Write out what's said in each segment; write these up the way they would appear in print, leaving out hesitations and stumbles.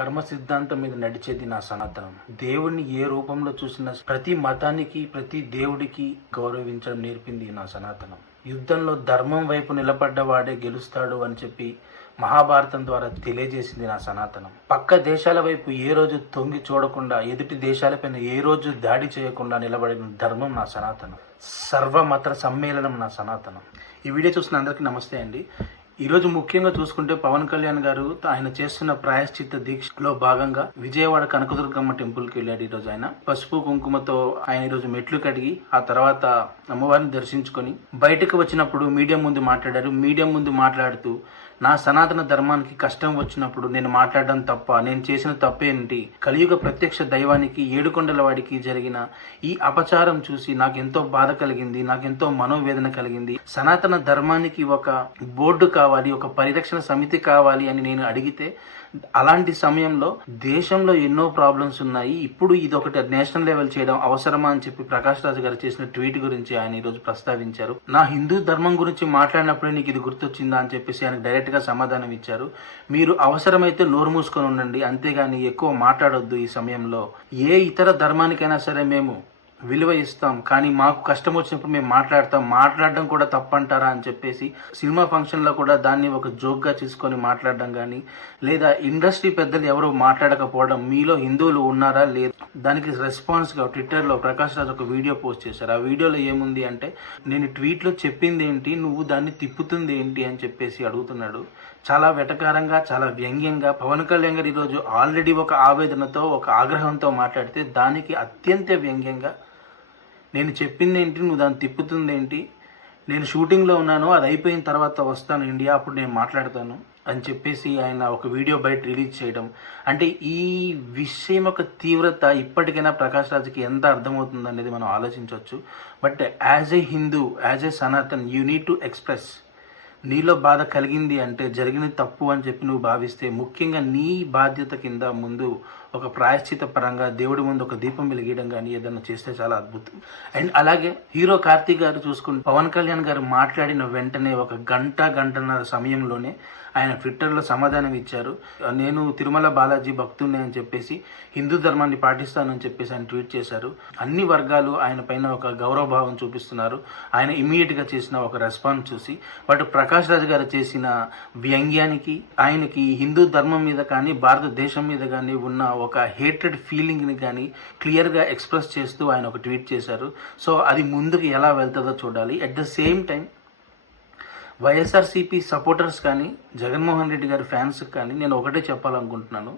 కర్మ సిద్ధాంతం మీద నడిచేది నా సనాతనం. దేవుణ్ణి ఏ రూపంలో చూసినా ప్రతి మతానికి ప్రతి దేవుడికి గౌరవించడం నేర్పింది నా సనాతనం. యుద్ధంలో ధర్మం వైపు నిలబడ్డవాడే గెలుస్తాడు అని చెప్పి మహాభారతం ద్వారా తెలియజేసింది నా సనాతనం. పక్క దేశాల వైపు ఏ రోజు తొంగి చూడకుండా, ఎదుటి దేశాలపైన ఏ రోజు దాడి చేయకుండా నిలబడిన ధర్మం నా సనాతనం. సర్వమత సమ్మేళనం నా సనాతనం. ఈ వీడియో చూసిన అందరికీ నమస్తే అండి. ఈరోజు ముఖ్యంగా చూసుకుంటే పవన్ కళ్యాణ్ గారు ఆయన చేస్తున్న ప్రాయశ్చిత్త దీక్షలో భాగంగా విజయవాడ కనకదుర్గమ్మ టెంపుల్కి వెళ్ళాడు. ఈరోజు ఆయన పసుపు కుంకుమతో ఆయన ఈరోజు మెట్లు కడిగి ఆ తర్వాత అమ్మవారిని దర్శించుకొని బయటకు వచ్చినప్పుడు మీడియా ముందు మాట్లాడారు. మీడియా ముందు మాట్లాడుతూ నా సనాతన ధర్మానికి కష్టం వచ్చినప్పుడు నేను మాట్లాడడం తప్ప, నేను చేసిన తప్పేంటి, కలియుగ ప్రత్యక్ష దైవానికి ఏడుకొండల వాడికి జరిగిన ఈ అపచారం చూసి నాకెంతో బాధ కలిగింది, నాకెంతో మనోవేదన కలిగింది. సనాతన ధర్మానికి ఒక బోర్డు కావాలి, ఒక పరిరక్షణ సమితి కావాలి అని నేను అడిగితే, అలాంటి సమయంలో దేశంలో ఎన్నో ప్రాబ్లమ్స్ ఉన్నాయి, ఇప్పుడు ఇది ఒకటి నేషనల్ లెవెల్ చేయడం అవసరమా అని చెప్పి ప్రకాష్ రాజు గారు చేసిన ట్వీట్ గురించి ఆయన ఈరోజు ప్రస్తావించారు. నా హిందూ ధర్మం గురించి మాట్లాడినప్పుడే నీకు ఇది గుర్తొచ్చిందా అని చెప్పేసి ఆయన డైరెక్ట్ గా సమాధానం ఇచ్చారు. మీరు అవసరమైతే నోరు మూసుకొని ఉండండి, అంతేగాని ఎక్కువ మాట్లాడొద్దు. ఈ సమయంలో ఏ ఇతర ధర్మానికైనా సరే మేము విలువ ఇస్తాం, కానీ మాకు కష్టం వచ్చినప్పుడు మేము మాట్లాడడం కూడా తప్పంటారా అని చెప్పేసి సినిమా ఫంక్షన్లో కూడా దాన్ని ఒక జోక్గా తీసుకొని మాట్లాడడం కానీ, లేదా ఇండస్ట్రీ పెద్దలు ఎవరో మాట్లాడకపోవడం, మీలో హిందువులు ఉన్నారా లేదు, దానికి రెస్పాన్స్గా ట్విట్టర్లో ప్రకాష్ రాజ్ ఒక వీడియో పోస్ట్ చేశారు. ఆ వీడియోలో ఏముంది అంటే, నేను ట్వీట్లో చెప్పింది ఏంటి, నువ్వు దాన్ని తిప్పుతుంది ఏంటి అని చెప్పేసి అడుగుతున్నాడు. చాలా వెటకారంగా, చాలా వ్యంగ్యంగా పవన్ కళ్యాణ్ గారు ఈరోజు ఆల్రెడీ ఒక ఆవేదనతో, ఒక ఆగ్రహంతో మాట్లాడితే దానికి అత్యంత వ్యంగ్యంగా నేను చెప్పింది ఏంటి, నువ్వు దాన్ని తిప్పుతుంది ఏంటి, నేను షూటింగ్లో ఉన్నాను, అది అయిపోయిన తర్వాత వస్తాను ఇండియా, అప్పుడు నేను మాట్లాడతాను అని చెప్పేసి ఆయన ఒక వీడియో బయట రిలీజ్ చేయడం. అంటే ఈ విషయం యొక్క తీవ్రత ఇప్పటికైనా ప్రకాష్ రాజ్కి ఎంత అర్థమవుతుంది అనేది మనం ఆలోచించవచ్చు. But as a Hindu, as a Sanatan, you need to express. నీలో బాధ కలిగింది అంటే జరిగినది తప్పు అని చెప్పి నువ్వు భావిస్తే, ముఖ్యంగా నీ బాధ్యత కింద ముందు ఒక ప్రాయశ్చిత పరంగా దేవుడి ముందు ఒక దీపం వెలిగీయడం కానీ ఏదైనా చేస్తే చాలా అద్భుతం. అండ్ అలాగే హీరో కార్తీక్ గారు చూసుకుంటే పవన్ కళ్యాణ్ గారు మాట్లాడిన వెంటనే ఒక గంటన్నర సమయంలోనే ఆయన ట్విట్టర్లో సమాధానం ఇచ్చారు. నేను తిరుమల బాలాజీ భక్తుడిని అని చెప్పేసి, హిందూ ధర్మాన్ని పాటిస్తానని చెప్పేసి ఆయన ట్వీట్ చేశారు. అన్ని వర్గాలు ఆయన పైన ఒక గౌరవభావం చూపిస్తున్నారు ఆయన ఇమీడియట్గా చేసిన ఒక రెస్పాన్స్ చూసి. బట్ ప్రకాష్ రాజ్ గారు చేసిన వ్యంగ్యానికి, ఆయనకి హిందూ ధర్మం మీద కానీ భారతదేశం మీద కానీ ఉన్న ఒక హేట్రెడ్ ఫీలింగ్ని కానీ క్లియర్గా ఎక్స్ప్రెస్ చేస్తూ ఆయన ఒక ట్వీట్ చేశారు. సో అది ముందుకు ఎలా వెళ్తుందో చూడాలి. At the same time YSRCP supporters కానీ, జగన్మోహన్ రెడ్డి గారి ఫ్యాన్స్కి కానీ నేను ఒకటే చెప్పాలనుకుంటున్నాను.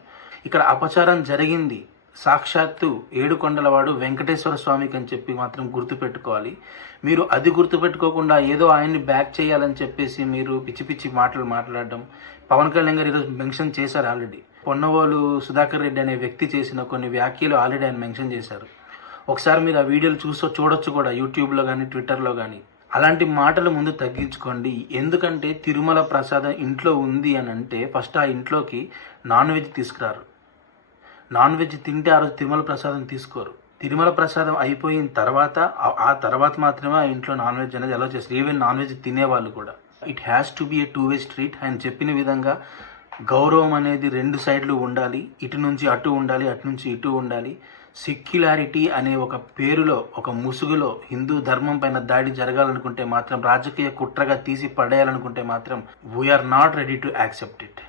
ఇక్కడ అపచారం జరిగింది సాక్షాత్తు ఏడుకొండలవాడు వెంకటేశ్వర స్వామికి అని చెప్పి మాత్రం గుర్తుపెట్టుకోవాలి. మీరు అది గుర్తుపెట్టుకోకుండా ఏదో ఆయన్ని బ్యాక్ చేయాలని చెప్పేసి మీరు పిచ్చి పిచ్చి మాటలు మాట్లాడడం, పవన్ కళ్యాణ్ గారు ఈరోజు మెన్షన్ చేశారు ఆల్రెడీ. పొన్నవోలు సుధాకర్ రెడ్డి అనే వ్యక్తి చేసిన కొన్ని వ్యాఖ్యలు ఆల్రెడీ ఆయన మెన్షన్ చేశారు. ఒకసారి మీరు ఆ వీడియోలు చూడొచ్చు కూడా, యూట్యూబ్లో కానీ ట్విట్టర్లో కానీ. అలాంటి మాటలు ముందు తగ్గించుకోండి. ఎందుకంటే తిరుమల ప్రసాదం ఇంట్లో ఉంది అని అంటే ఫస్ట్ ఆ ఇంట్లోకి నాన్ వెజ్ తీసుకురారు. నాన్ వెజ్ తింటే ఆ రోజు తిరుమల ప్రసాదం తీసుకోరు. తిరుమల ప్రసాదం అయిపోయిన తర్వాత ఆ తర్వాత మాత్రమే ఆ ఇంట్లో నాన్ వెజ్ అనేది అలౌ చేస్తారు, ఈవెన్ నాన్ వెజ్ తినేవాళ్ళు కూడా. It has to be A 2-way street. ఆయన చెప్పిన విధంగా గౌరవం అనేది 2 సైడ్లు ఉండాలి. ఇటు నుంచి అటు ఉండాలి, అటు నుంచి ఇటు ఉండాలి. సెక్యులారిటీ అనే ఒక పేరులో, ఒక ముసుగులో హిందూ ధర్మం పైన దాడి జరగాలనుకుంటే మాత్రం, రాజకీయ కుట్రగా తీసి పడేయాలనుకుంటే మాత్రం we are not ready to accept it.